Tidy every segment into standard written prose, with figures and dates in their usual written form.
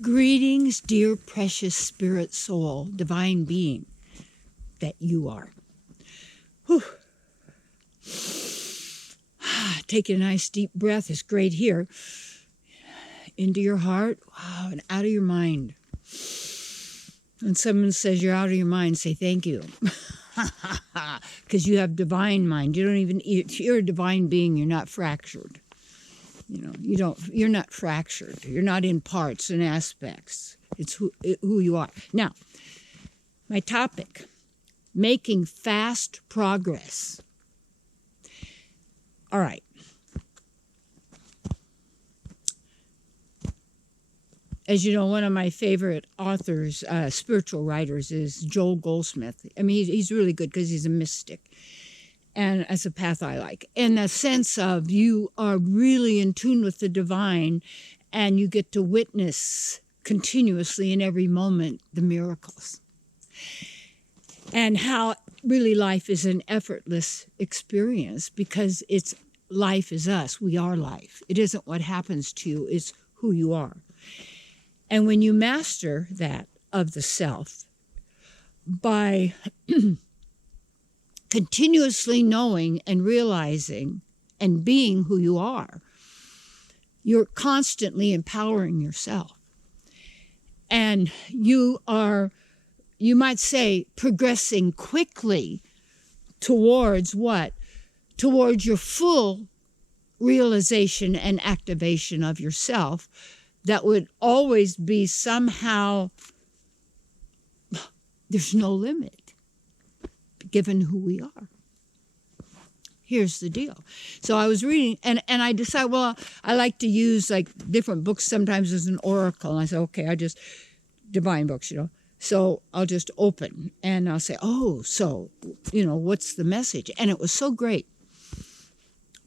Greetings, dear precious spirit soul, divine being that you are. Whew. Take a nice deep breath. It's great here. Into your heart, wow, and out of your mind. When someone says you're out of your mind, say thank you. Because you have divine mind. If you're a divine being, you're not fractured. You're not fractured. You're not in parts and aspects. It's who you are. Now, my topic, making fast progress. All right. As you know, one of my favorite authors, spiritual writers, is Joel Goldsmith. I mean, he's really good because he's a mystic. And that's a path I like. In the sense of you are really in tune with the divine and you get to witness continuously in every moment the miracles. And how really life is an effortless experience because life is us. We are life. It isn't what happens to you, it's who you are. And when you master that of the self by continuously knowing and realizing and being who you are, you're constantly empowering yourself. And you are, you might say, progressing quickly towards what? Towards your full realization and activation of yourself that would always be somehow, there's no limit. Given who we are. Here's the deal. So I was reading, and I decided, well, I like to use like different books sometimes as an oracle. And I said, okay, divine books, So I'll just open and I'll say, oh, so, what's the message? And it was so great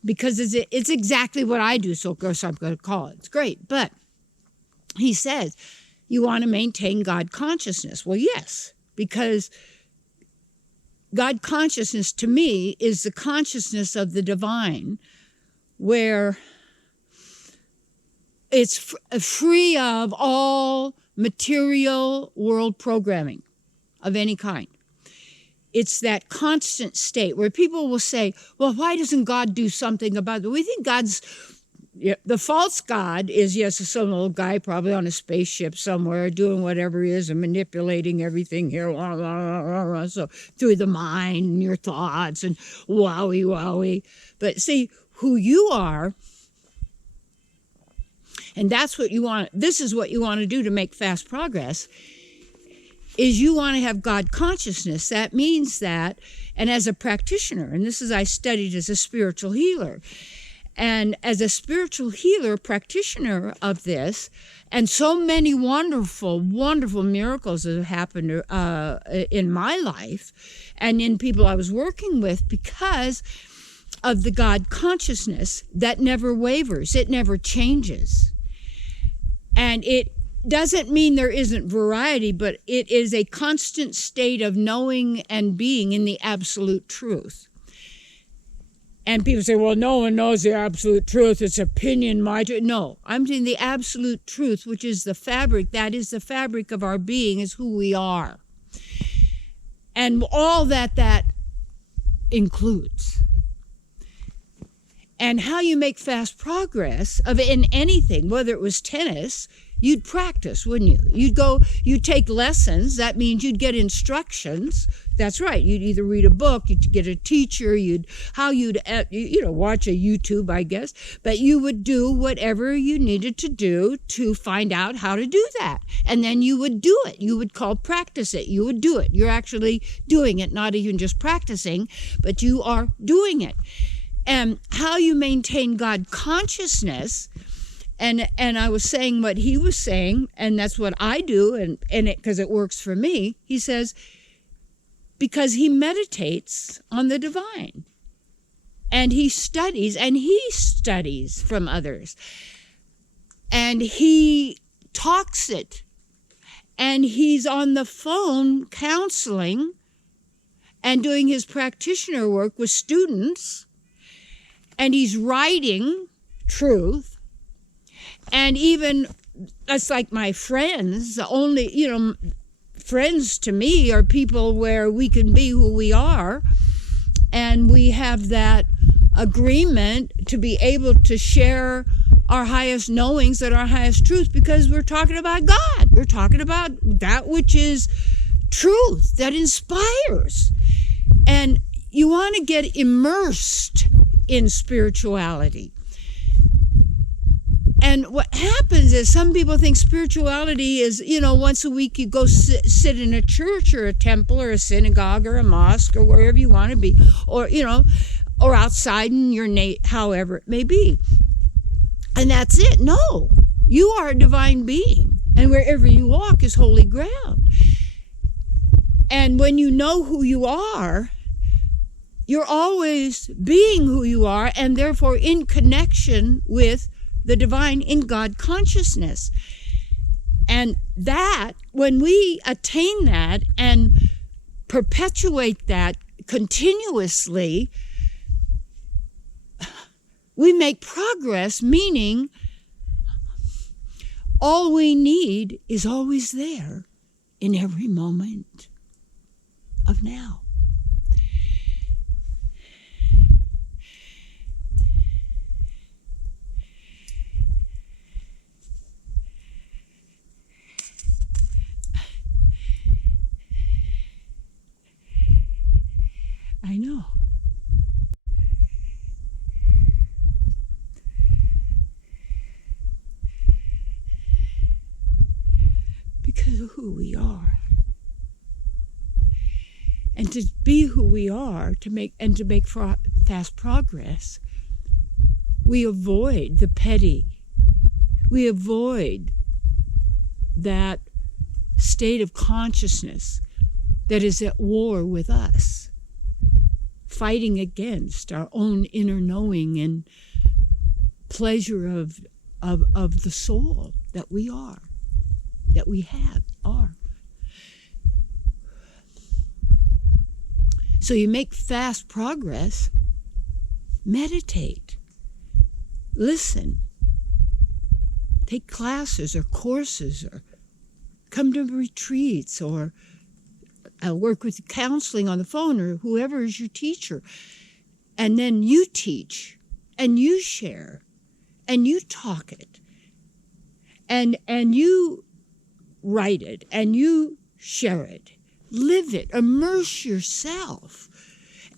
because it's exactly what I do. So of course I'm going to call it. It's great. But he says, you want to maintain God consciousness. Well, yes, because God consciousness to me is the consciousness of the divine where it's free of all material world programming of any kind. It's that constant state where people will say, well, why doesn't God do something about it? We think the false God is, yes, some little guy probably on a spaceship somewhere doing whatever he is and manipulating everything here, so through the mind and your thoughts and wowie. But see, who you are, and that's what you want, this is what you want to do to make fast progress, is you want to have God consciousness. That means that, and as a practitioner, and this is I studied as a spiritual healer, and as a spiritual healer, practitioner of this, and so many wonderful, wonderful miracles that have happened in my life and in people I was working with because of the God consciousness that never wavers. It never changes. And it doesn't mean there isn't variety, but it is a constant state of knowing and being in the absolute truth. And people say, well, no one knows the absolute truth. It's opinion, my truth. No, I'm saying the absolute truth, which is the fabric. That is the fabric of our being, is who we are. And all that includes. And how you make fast progress in anything, whether it was tennis, you'd practice, wouldn't you? You'd take lessons. That means you'd get instructions. That's right. You'd either read a book, you'd get a teacher, you'd watch a YouTube, I guess. But you would do whatever you needed to do to find out how to do that. And then you would do it. You would practice it. You would do it. You're actually doing it, not even just practicing, but you are doing it. And how you maintain God consciousness. And I was saying what he was saying, and that's what I do, and it because it works for me. He says, because he meditates on the divine, and he studies from others, and he talks it, and he's on the phone counseling and doing his practitioner work with students, and he's writing truth. And even That's like my friends. The only, friends to me are people where we can be who we are, and we have that agreement to be able to share our highest knowings and our highest truth, because we're talking about God. We're talking about that which is truth, that inspires. And you want to get immersed in spirituality. And what happens is some people think spirituality is, once a week you go sit in a church or a temple or a synagogue or a mosque or wherever you want to be, or, or outside in your however it may be. And that's it. No, you are a divine being, and wherever you walk is holy ground. And when you know who you are, you're always being who you are, and therefore in connection with the divine, in God consciousness. And that, when we attain that and perpetuate that continuously, we make progress, meaning all we need is always there in every moment of now. I know. Because of who we are. And to be who we are, to make fast progress, we avoid the petty. We avoid that state of consciousness that is at war with us, fighting against our own inner knowing and pleasure of the soul that we are, that we are. So you make fast progress, meditate, listen, take classes or courses, or come to retreats, or work with counseling on the phone, or whoever is your teacher. And then you teach, and you share, and you talk it, and you write it, and you share it. Live it, immerse yourself.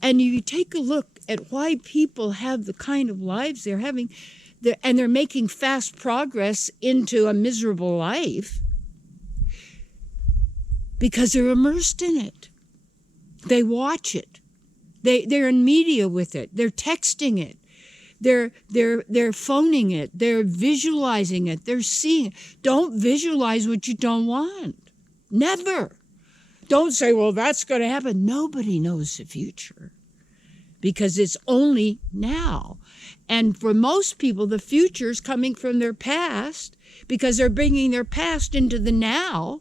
And you take a look at why people have the kind of lives they're having, and they're making fast progress into a miserable life, because they're immersed in it. They watch it. They're in media with it. They're texting it. They're phoning it. They're visualizing it. They're seeing it. Don't visualize what you don't want. Never. Don't say, well, that's going to happen. Nobody knows the future, because it's only now. And for most people, the future is coming from their past, because they're bringing their past into the now.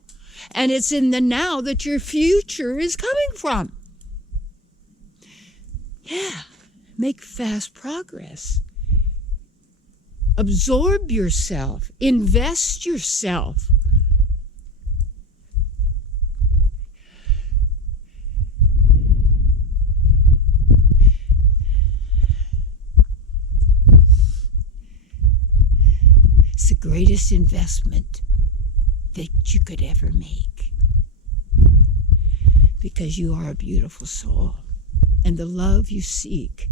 And it's in the now that your future is coming from. Yeah, make fast progress. Absorb yourself. Invest yourself. It's the greatest investment that you could ever make, because you are a beautiful soul, and the love you seek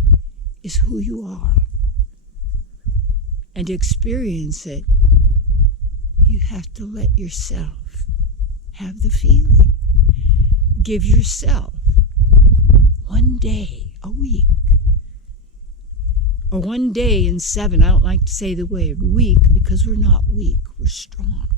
is who you are. And to experience it, you have to let yourself have the feeling. Give yourself one day a week, or one day in 7. I don't like to say the word weak, because we're not weak, we're strong.